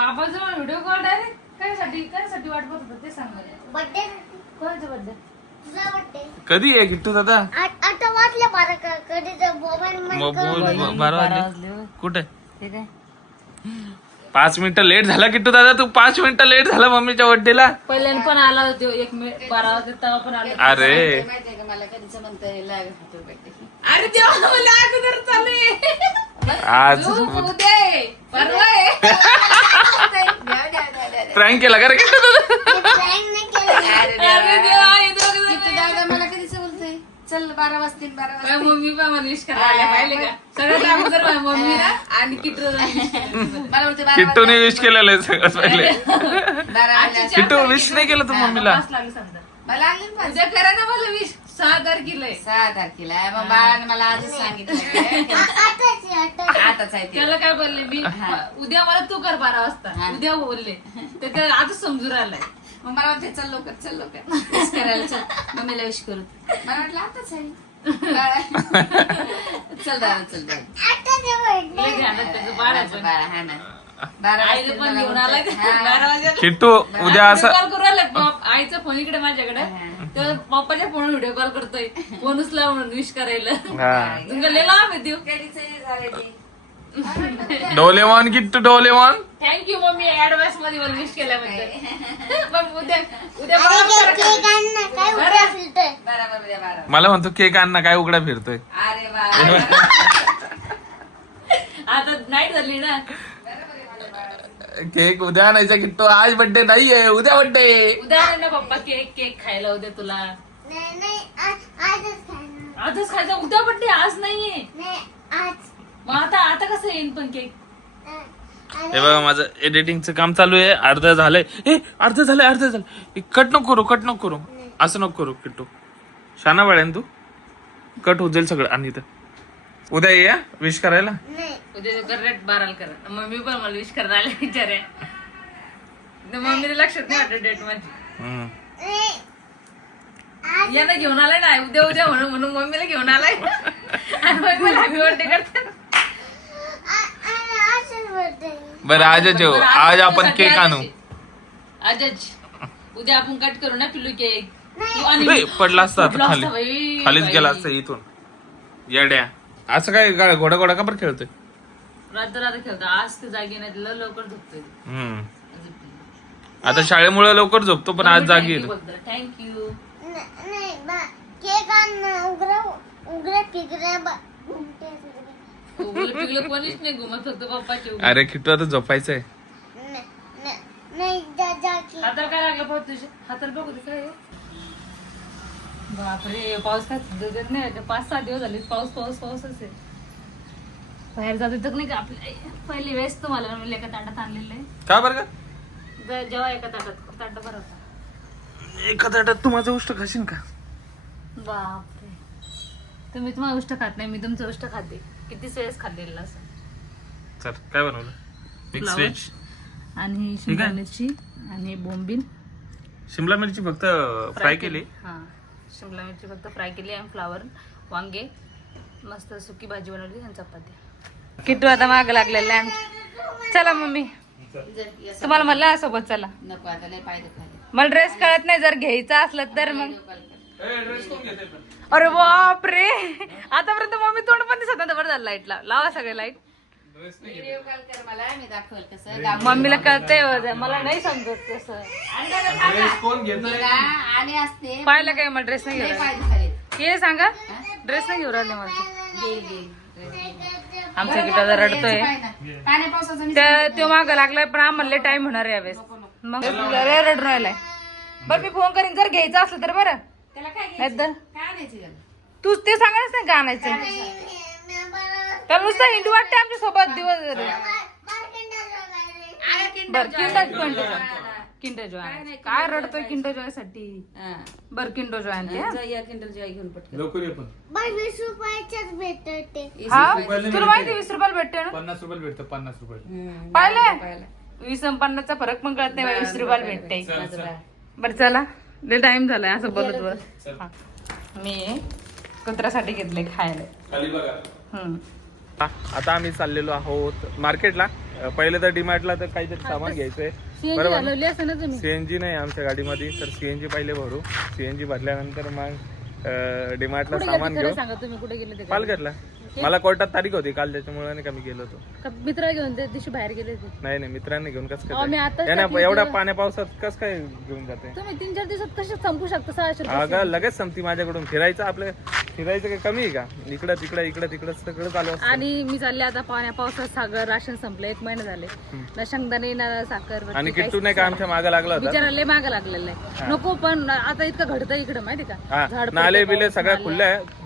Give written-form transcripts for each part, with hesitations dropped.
बाबा जवळ video call direct काय वाट बघत होता ते सांग मला. बर्थडे कोणाचा बर्थडे? तुझा बर्थडे कधी आहे किट्टू दादा? आता वाजले 12 कधी मोबाईल 12 वाजले. कुठे? ते काय 5 मिनिटं लेट झाला किट्टू दादा. तू 5 मिनिटं लेट झाला मम्मीच्या बर्थडेला. पहिल्याने पण आला होता 1 मिनिट 12 वाजता तेव्हा पण आला. अरे माहितीये का मला कधीच म्हणतंय लागत होतो बर्थडे. अरे देवा मला अगोदर चालू आहे. आज उद्या आहे, परवा आहे. प्रँक केला का रे किट्टू दादा? प्रँक नाही केलं. अरे देवा हे दोघं जण. किती दादा मला कधीच बोलतोय चल 12 वाजतील 12 माझ्या वाजतील. मम्मी पण मला विश करायला आल्या, पाहिले का? सगळ्यात अगोदर माझ्या मम्मीला आणि किट्टूला wish केलं. मला बोलते 12 किट्टूने विश केलेलं आहे सगळं पहिले. 12 वाजल्या. किट्टू विश नाही केलं तू मम्मीला? पाच लागले समजा. मला आणली ना उद्या करा ना मला विश. 6 तारखेला आहे. 6 तारखेला आहे. मग बाळाने मला आजच सांगितलं आताच आहे ते. त्याला काय बोलले मी उद्या मला तू कर 12 वाजता. उद्या बोलले तर त्याला आजच समजून राहिलाय. मग मला वाटतं चल लवकर विश करायला चल मम्मीला विश करू. मला वाटलं आताच आहे. चल दादा लय ध्यानात त्याचं बाळाचं. बाळा हा ना 12 आईला पण घेऊन आलाय 12 वाजता. किट्टू उद्या असं कॉल करू राहिला. आईचा फोन इकडे माझ्याकडे तर पप्पाच्या फोन व्हिडिओ कॉल करतोय. फोन उचला म्हणून विश करायला. हा. तुमका लय लांब आहे देऊ. डोलेमॉन किट्टू डोलेमॉन. थँक्यू मम्मी ऍडव्हान्स मध्ये मला विश केल्याबद्दल. पण उद्या बरोबर उद्या 12. मला म्हणतो केक आण ना, काय उघडा फिरतोय. अरे वा आता नाईट झाली ना. केक उद्या आणायचा किट्टू. आज बर्थडे नाहीये, उद्या बर्थडे. उद्या आहे ना पप्पा केक खायला उद्या तुला. आजच खायचा. उद्या बर्थडे आज नाहीये. मग आता कसं येईन पण केक? हे बघा माझं एडिटिंगचं काम चालू आहे. अर्ध झालंय. अर्ध झालंय. कट नको करू असं नको करू किट्टू. शाना बाळ्यान तू. कट होत जाईल सगळं. आणि इथं उद्या ये विश करायला. उद्या करेक्ट 12 करा. मम्मी पण मला विश करायला विचारे. मम्मीला लक्षात नाही वाटत डेट माझी. याला घेऊन आलाय ना उद्या म्हणून मम्मीला घेऊन आलाय. आणि मग मला हॅपी बर्थडे करतात. बरं आजच येऊ. आज आपण केक आणू. आजच उद्या आपण कट करू ना पिल्लू केक. तू आणि पडला असता आता पडला खाली. असता बाई. खालीच गेला असता इथून. येड्या असं काय घोडा का बरं खेळतोय. रात्र खेळतो. आज ते जागी नाही दिलं लवकर झोपतोय. आता शाळेमुळे लवकर झोपतो पण आज जागी येतो. थँक्यू. केक उघडे पिगरे पिगलं कोणीच नाही घुमत होतं पप्पाचे. अरे किट्टू आता झोपायचंय. नाही हाताला काय लागलं पाहत तुझे? हाताला बघू दे काय. बापरे पाऊस काय देत नाही. 5-6 दिवस झाले पाऊसच आहे. बाहेर जात येत नाही का आपल्या. पहिली वेळेस तुम्हाला मी एका ताटात आणलेलं आहे. का बरं का? जेव्हा एका ताट बरं होता. एका ताटात तू माझं उष्ट खाशील का? बापरे तुम्ही तुम्हाला उष्ट खात नाही. मी तुमचं उष्ट खाते. कितीच वेळेस खाल्लेलं असं. चल काय बनवलं? Mix Flower. व्हेज. आणि शिमला मिरची आणि बोंबील. शिमला मिरची फक्त फ्राय केली. हा शिमला मिरची फक्त फ्राय केली आणि फ्लावर वांगे मस्त सुकी भाजी बनवली आणि चपाती. किट्टू आता माग लागलेला आहे. चला मम्मी तुम्हाला म्हणलं सोबत चला. नको आता लय पाय दुखायले. मला ड्रेस कळत नाही. जर घ्यायचा असलं तर मग. अरे बापरे आतापर्यंत मम्मी तोंड पण दिसत नव्हतं. बरं झालं लाईट लावा सगळे लाईट. व्हिडिओ कॉल कर मला मी दाखवल कसं. मम्मीला कळतंय मला नाही समजत कसं. आणि असते पाहिलं काय मला ड्रेस नाही लय घेऊन पाय दुखायले. हे सांगा ड्रेस नाही घेऊन राहिले मला. गेल आमचा किटा जर रडतोय. पाण्या पावसाचं तो माग लागलाय पण आम्हाला टाइम होणार आहे यावेळेस. मग रडून राहिलाय. बरं मी फोन करीन जर घ्यायचं असलं तर. बरं त्याला काय नाही तर काय आणायचं त्याला? तूच ते सांगायच नाही का आणायचं. त्याला नुसतं हिंदू वाटते आमच्या सोबत दिवस. बरं किंडर जॉय काय रडतोय किंडर जॉय साठी. हा. बरं किंडर जॉय आणते. जा या किंडर जॉय घेऊन पटकन. लवकर ये पण. 20 रुपयाच्याच भेटते. हा तुला माहिती 20 रुपयाला भेटते ना. 50 रुपये भेटतं. 50 रुपये. पाहिलं 20 आणि 50चा फरक पण कळत नाही. 20 रुपयाला भेटते. बरं चला लय टाइम झालाय असं बोलत बस. मी कुत्र्यासाठी घेतले खायला. खाली बघा. आता आम्ही चाललेलो आहोत मार्केटला. पहिले तर डीमार्टला तर काहीतरी सामान घ्यायचंय. बरोबर घालवली असं ना तुम्ही. सीएनजी नाही आमच्या गाडीमध्ये, तर सीएनजी पहिले भरू. सीएनजी भरल्यानंतर मग डीमार्टला सामान घेऊ. सांगा तुम्ही कुठे गेले ते. पालघरला. मला कोर्टात तारीख होती काल, त्याच्यामुळे नाही का मी गेलो होतो. मित्र घेऊन त्या दिवशी बाहेर गेले होते. नाही मित्रांनी घेऊन कस मी आता काय एवढ्या पाण्या पावसात कस काय घेऊन जाते. तुम्ही 3-4 दिवसात कसे संपू शकता 600 रुपये. अगं लगेच संपती माझ्याकडून. फिरायचं काही कमी आहे का? इकडं तिकडं सगळं चालू असतं. आणि मी चालले आता पाण्या पावसात सागर राशन संपलं 1 महिना झाले. ना शेंगदाणे ना साखर. आणि किट्टू नाही का आमच्या मागे लागला होता. बिचारा लय मागं लागलेलं आहे. नको पण आता इतकं घडतं इकडं माहिती का. हा नाले बिले सगळ्या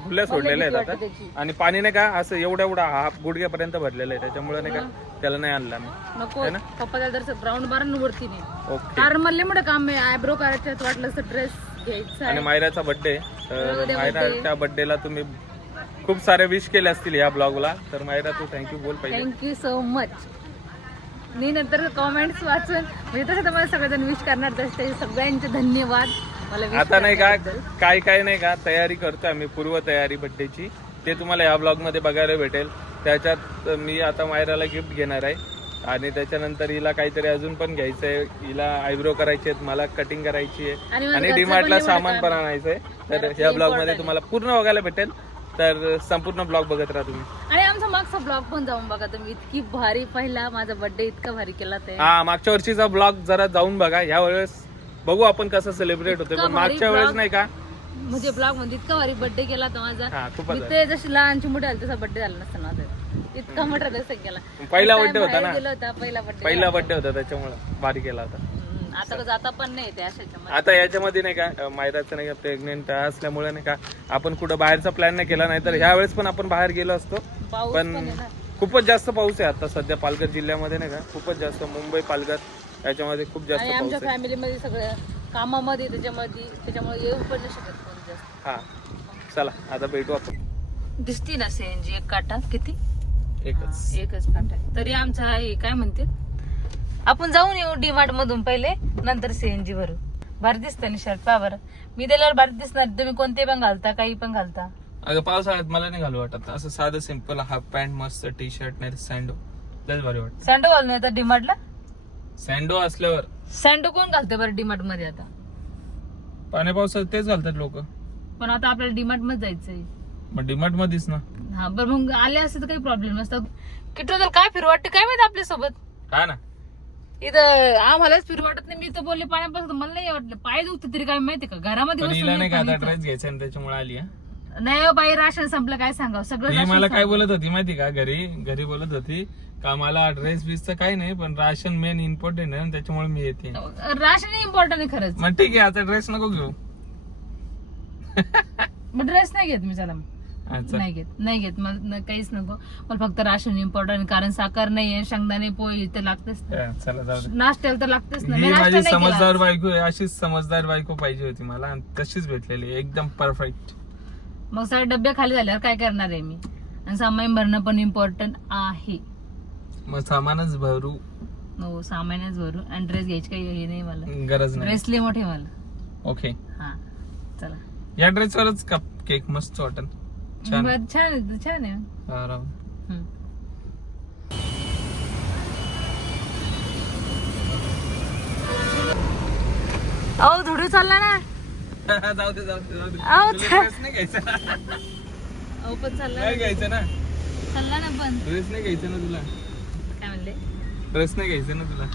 खुल्या सोडलेल्या आहेत आता. आणि पाणी नाही का असं एवढा हाफ गुडघ्यापर्यंत भरलेलं आहे, त्याच्यामुळे नाही का त्याला नाही आणला मी. नको पप्पा त्याला तर ग्राउंड बार वरती नाही. ओके. कारण मला मोठं काम आहे. आयब्रो करायचं वाटलं तर ड्रेस घ्यायचा आणि मायराचा बर्थडे, तर मायराच्या बर्थडेला तुम्ही खूप सारे विश केले असतील या ब्लॉगला, तर मायरा तू थँक्यू बोल पाहिजे. Thank you so much. मी नंतर कॉमेंट्स वाचून म्हणजे तसं तुम्हाला सगळेजण विश करणार, तसे सगळ्यांचे धन्यवाद. मला wish आता नाही का करण्याबद्दल. काय नाही का तयारी करतोय आम्ही, पूर्व तयारी बर्थडेची, ते तुम्हाला या ब्लॉग मध्ये बघायला भेटेल. त्याच्यात मी आता मायराला गिफ्ट घेणार आहे आणि त्याच्यानंतर हिला काहीतरी अजून पण घ्यायचंय. हिला आयब्रो करायचे आहेत, मला कटिंग करायची आहे आणि डीमार्टला सामान पण आणायचंय. तर या ब्लॉग मध्ये तुम्हाला पूर्ण बघायला भेटेल, तर संपूर्ण ब्लॉग बघत राहा तुम्ही. आणि आमचा मागचा ब्लॉग पण जाऊन बघा तुम्ही. इतकी भारी पहिला माझा बर्थडे इतका भारी केला ते. हा मागच्या वर्षीचा ब्लॉग जरा जाऊन बघा. या वेळेस बघू आपण कसं सेलिब्रेट होते, पण मागच्या वेळेस नाही का म्हणजे ब्लॉग मध्ये इतका भारी बर्थडे केला तो माझा. हा खूपच मी ते जशी लहानची मोठी आली तसा बर्थडे झाला नसता माझा. इतका मोठा दिवस केला. पहिला बर्थडे होता ना, पहिला बर्थडे होता त्याच्यामुळे भारी केला होता. आता जाता पण नाही ते अशाच्या. आता याच्यामध्ये नाही का मायराचं नाही का प्रेग्नेंट असल्यामुळे नाही का आपण कुठं बाहेरचा प्लॅन नाही केला, नाही तर ह्या वेळेस पण आपण बाहेर गेलो असतो. पण खूपच जास्त पाऊस आहे आता सध्या पालघर जिल्ह्यामध्ये नाही का, खूपच जास्त. मुंबई पालघर याच्यामध्ये खूप जास्त पाऊस आमच्या आहे. फॅमिलीमध्ये सगळ्या कामामध्ये त्याच्यामुळे येऊ पण नाही शकत कोण जास्त. हा चला आता भेटू आपण. दिसती ना सीएनजी एक काटा किती एकच काटा आहे. तरी आमचा हे काय म्हणते, आपण जाऊन येऊ डीमार्ट मधून पहिले, नंतर सीएनजी भरू. भारी दिसतं ना शर्ट पा बरं. मी त्याच्यावर भारी दिसणार. तुम्ही कोणते पण घालता, काही पण घालता. अगं पावसाळ्यात मला नाही घालू वाटत असं साधं सिंपल हाफ पॅन्ट, मस्त टी शर्ट, नाही सँडो, लय भारी वाटत. सँडो घालून येतात डीमार्टला. सँडो असल्यावर सँडो कोण घालते बरं डीमार्ट मध्ये आता. पाण्या पावसात तेच घालतात लोक. पण आता आपल्याला डीमार्ट मध्ये जायचंय. मग डीमार्ट मध्येच ना. हा बरं मग आले असते तर काही प्रॉब्लेम नसतात. किटो तर काय फिरू वाटते काय माहिती आपल्यासोबत. हा ना इथं आम्हालाच फिरू वाटत नाही. मी तर बोलले पाण्यापासून मला नाही वाटलं. पाय दुखत तरी काय माहिती का घरामध्ये पण हिला नाही का आता बसून. ड्रेस घ्यायचा आणि त्याच्यामुळे आली. नाही हो बाई, राशन संपलं काय सांगावं सगळं. ती राशन मला काय संपलं. बोलत होती माहिती का, घरी बोलत होती का मला ड्रेस बीसचं काही नाही, पण राशन मेन इम्पॉर्टंट आहे त्याच्यामुळे मी येते. राशन इम्पॉर्टंट आहे खरंच. मग ठीक आहे आता ड्रेस नको घेऊ. मग ड्रेस नाही घेत मी. चला मग. अच्छा. नाही घेत मला काहीच नको. मला फक्त राशन इम्पॉर्टंट, कारण साखर नाहीये, शेंगदाणे पोळी ते लागतेच. चला जाऊ दे. नाश्त्याला तर लागतेच ना. ही मी नाश्ता माझी नाही केला. समजदार बायको आहे. अशीच समजदार बायको पाहिजे होती मला आणि तशीच भेटलेली आहे, एकदम परफेक्ट. मग सगळे डबे खाली झाल्यावर काय करणार आहे मी. आणि सामान भरणं पण इम्पॉर्टंट आहे. मग सामानच भरू. हो सामानच भरू. आणि ड्रेस घ्यायची काही हे नाही मला. गरज नाही. ड्रेस लय मोठे मला. ओके हा चला. या ड्रेसवरच कप केक मस्त वाटन. छान बरं, छान आहे छान आहे. हा, राव. हम्म. अहो धुडू चालला ना. जाऊ दे जाऊ दे जाऊ दे. अहो, तुला ड्रेस नाही घ्यायचा ना. अहो पण चालला नाही घ्यायचं ना. चालला ना पण. ड्रेस नाही घ्यायचं ना तुला. काय म्हणले. ड्रेस नाही घ्यायचं ना तुला.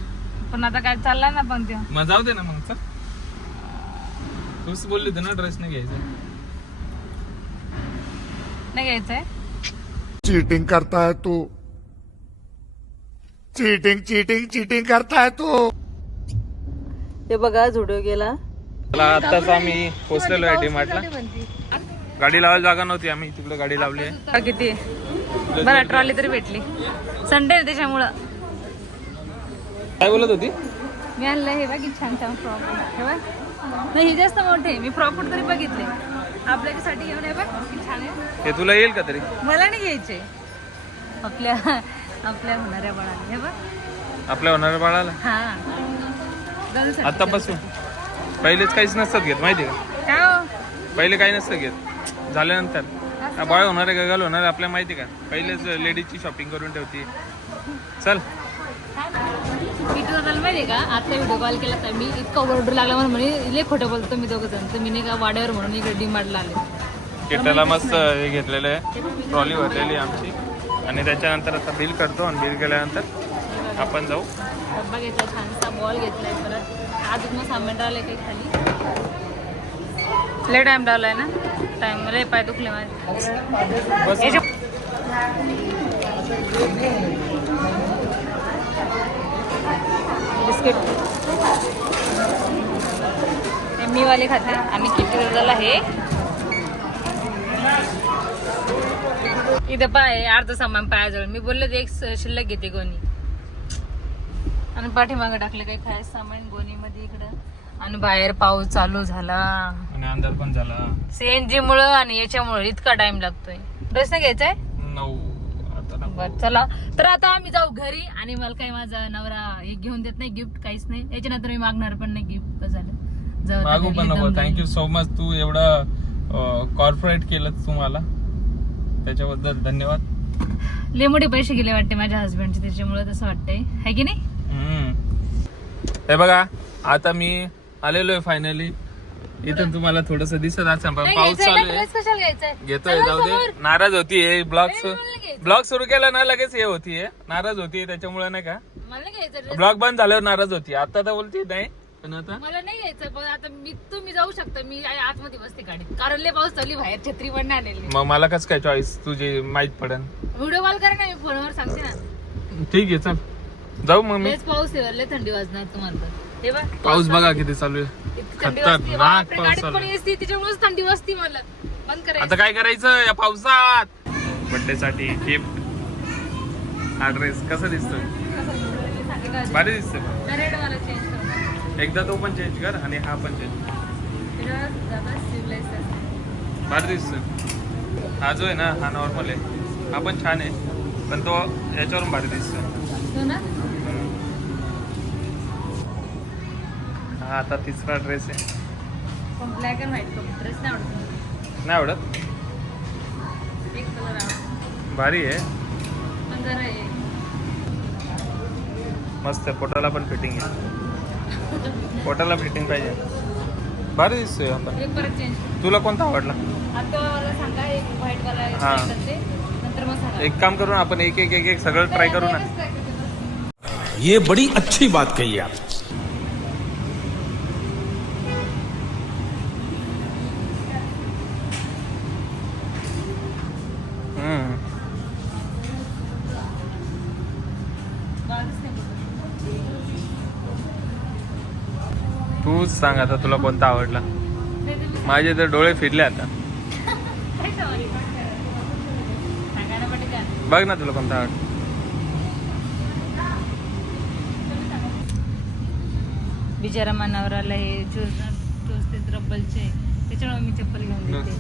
पण आता काय चालला ना पण ते. मग जाऊ दे ना मग चल. तूच बोलली होती ना ड्रेस नाही घ्यायचं. नाही घ्यायचंय. चीटिंग करता है तू. चीटिंग करता है तू. ते बघा झुडो गेला. मला आताच आम्ही पोहोचलेलो आहे डीमार्टला. गाडी लावायला जागा नव्हती, आम्ही तिकडे गाडी लावली आहे. किती बरं ट्रॉली तरी भेटली. संडे त्याच्यामुळं. काय बोलत होती. मी आणलं हे बघ छान छान फ्रॉक. हे बघ नाही हे जास्त मोठे. मी फ्रॉक तरी बघितले आपल्यासाठी घेऊन. आहे बघ किती छान आहे. हे तुला येईल का तरी. मला नाही घ्यायचे. आपल्या होणाऱ्या बाळाला. हे बघ आपल्या होणाऱ्या बाळाला. हा गर्लसाठी. आतापासून पहिलेच काहीच नसतात घेत माहिती का. काय हो? पहिले काही नसतं घेत, झाल्यानंतर हा बाळ होणार आहे गगल होणार आहे आपल्याला माहिती का पहिलेच लेडीजची शॉपिंग करून ठेवते चल किटू दादाला माहिती का आता व्हिडिओ कॉल केला तर मी इतका ओरडू लागला म्हणून म्हणे लय खोटं बोलतो मी दोघं जण तर मी नाही का वाड्यावर म्हणून इकडे डीमार्टला आले किट्टाला मस्त हे घेतलेलं आहे ट्रॉली भरलेली आहे आमची आणि त्याच्यानंतर आता बिल करतो आणि बिल केल्यानंतर आपण जाऊ डब्बा घेतला छानसा बॉल घेतलाय परत अजून मग सामान राहिलंय काही खाली लय टाइम लावलाय ना टाइम लय पाय दुखले माझे बस बिस्किट हे मी वाले खाते आम्ही किती रोजाला हे इथं पाय अर्ध सामान पायाजवळ मी बोलले ते एक शिल्लक घेते गोणी आणि पाठीमागं टाकले काही खायचं सामान गोणीमध्ये इकडं आणि बाहेर पाऊस चालू झाला आणि अंधार पण झाला सीएनजी मुळे आणि याच्यामुळे इतका टाइम लागतोय ड्रेस नाही घ्यायचाय 9 आता बर चला तर आता आम्ही जाऊ घरी आणि मला काही माझा नवरा हे घेऊन देत नाही गिफ्ट काहीच नाही याच्यानंतर मी मागणार पण नाही गिफ्ट झालं जाऊ आता मागू घरी, पण नको दम थँक्यू सो मच तू एवढं कॉर्पोरेट केलं तुम्हाला त्याच्याबद्दल धन्यवाद लय मोठे पैसे गेले वाटते माझ्या हस्बंडचे त्याच्यामुळे तसं वाटतंय है की नाही हे बघा आता मी आलेलो आहे फायनली इथून तुम्हाला थोडस दिसत असेल पण पाऊस चालू आहे कशाला घ्यायचंय घेतोय जाऊ दे नाराज होतीये ब्लॉग मला नाही घ्यायचं. ब्लॉग सुरू केला ना लगेच हे होतीये नाराज होतीये त्याच्यामुळे नाही का मला नाही घ्यायचं dress. ब्लॉग बंद झाल्यावर नाराज होती आता तर बोलते नाही पण आता मला नाही घ्यायचं पण आता तुम्ही जाऊ शकता मी आतमध्ये बसते गाडीत कारण लय पाऊस चालली बाहेर छत्री पण नाही आलेली मग मला कसं काय चॉईस तुझी माहित पडन व्हिडिओ कॉल करा ना मी फोनवर सांगते ना ठीक आहे चल जाऊ मग मी लयच पाऊस आहे लय थंडी वाजणार तुम्हाला तर. हे बघ पाऊस बघा किती चालू आहे इतकी थंडी वाजते खतरनाक बापरे, पाऊस गाडीत चालू पण आहे. येते त्याच्यामुळेच थंडी वाजते मला बंद करायचं आता काय करायचं या पावसात बर्थडे साठी गिफ्ट हा ड्रेस कसा दिसतोय भारी दिसतोय रेड वाला चेंज कर एकदा तो पण चेंज कर आणि हा पण चेंज भारी दिसतोय हा जो आहे ना हा नॉर्मल आहे हा पण छान आहे पण तो याच्यावरून भारी दिसतोय हा आता तिसरा ड्रेस आहे ब्लॅक अँड व्हाईट ड्रेस नाही आवडत नाही आवडत एक कलर आवडतो भारी आहे पण जरा हे मस्त आहे पोटाला पण फिटिंग आहे पोटाला फिटिंग पाहिजे भारी दिसतोय आता एक परत चेंज तुला कोणता आवडला आता मला सांगा एक व्हाईट वाला एक हा. try करते नंतर मग सांगा एक काम करू ना आपण एक एक एक एक सगळं ट्राय करू ना ये बड़ी अच्छी बात कही आप हम्म. तूच सांग आता तुला कोणता आवडला माझे तर डोळे फिरले आता बघ ना तुला कोणता आवडला बिचारा मानावराला हे टोचते रब्बलचे त्याच्यामुळे मी चप्पल घेऊन देते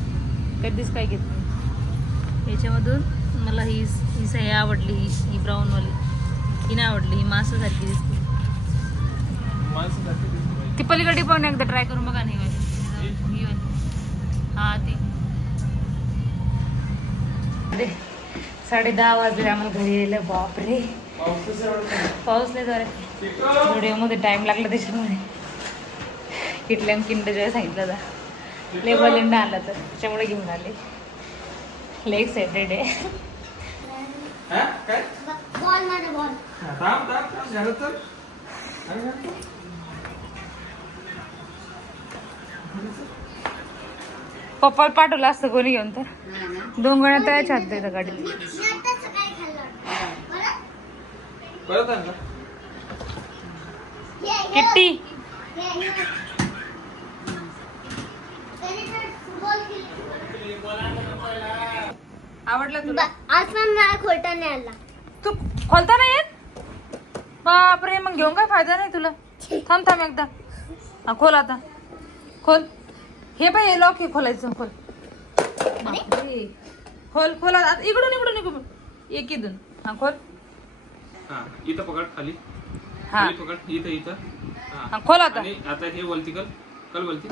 कधीच काय घेत नाही याच्यामधून मला ही सही आवडली ही ब्राऊनवाली ही नाही आवडली ही मासासारखी दिसते ती पलीकडे पण एकदा ट्राय करून बघा नाही ही वाली हा ती 10:30 वाजले आम्हाला घरी यायला बापरे पाऊस नाही जोरात व्हिडिओमध्ये टाइम लागला त्याच्यामुळे किटल्याम किंड जेव्हा सांगितलं होता लेबल इंडा आला तर त्याच्यामुळे घेऊन आले लय एक्साइटेड आहे बॉल मध्ये बॉल पप्पाला पाठवलं असतं कोणी घेऊन तर 2 गण्या तयार छात येतं गाडीत नाश्ता सकाळी खाल्लं परत आणलं किट्टी आवडला तुला आज पण मला खोटा नाही आला तू खोलता नाही येत बापरे मग घेऊन काय फायदा नाही तुला थांब एकदा हा खोल आता खोल हे बाई हे लॉक हे खोलायचं खोल बापरे. खोल आता इकडून एक इथून हा खोल हा इथं पकड खाली हा खाली पकड इथं हा खोल आता आणि आता हे वलती कल वलती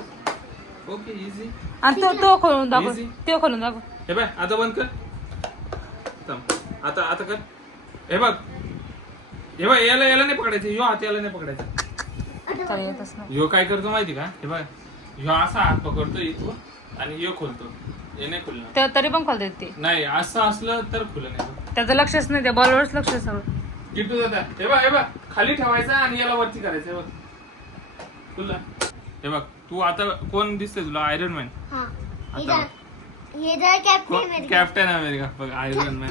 ओके इझी आणि तो खोलून दाखव Easy. तो खोलून दाखव हे बाय आता बंद कर. थांब. आता आता कर. हे बघ याला नाही पकडायचं. ह्यो हात याला नाही पकडायचा. चल येतच नाही. ह्यो काय करतो माहिती का? हे बघ ह्यो असा हात पकडतो इथून आणि ह्यो खोलतो. हे नाही खुलणार. तरी पण खोलते ते. नाही असं असलं तर खुलं नाही. त्याचं लक्षच नाही, त्या बॉलवरच लक्ष आहे सगळं. किट्टू दादा हे बघ खाली ठेवायचा आणि याला वरती करायचं. हे बघ खुला. हे बघ तू आता कोण दिसतंय तुला? Iron man. हाँ आता ये जरा कॅप्टन अमेरिका. कॅप्टन अमेरिका बघ आयरन मॅन.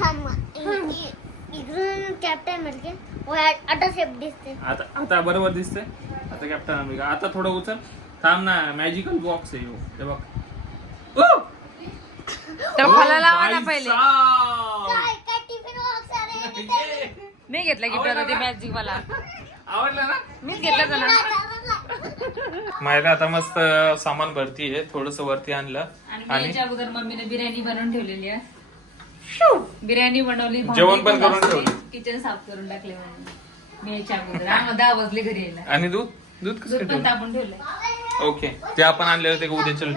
इकडून कॅप्टन अमेरिका आता शेप दिसते. आता बरोबर दिसतंय. आता कॅप्टन अमेरिका. आता थोडं उचल. थांब ना मॅजिकल बॉक्स आहे ह्यो. हे बघ त्याला खोला लावा ना पहिले. काय काय टिफिन बॉक्स आले. मी घेतला गिफ्ट आता ते मॅजिक वाला. आवडला ना? मीच घेतला ना. मायला आता मस्त सामान भरती आहे. थोडस वरती आणलं आणि याच्या अगोदर मम्मीने बिर्याणी बनवून ठेवलेली आहे. बिर्याणी बनवली, जेवण पण करून ठेवलं. किचन साफ करून टाकले मी याच्या अगोदर. आम्हाला 10 वाजले घरी यायला. आणि दूध कसं दूध पण ठेवलं? तापून ठेवलंय. ओके ते आपण आणले होते उद्या चल.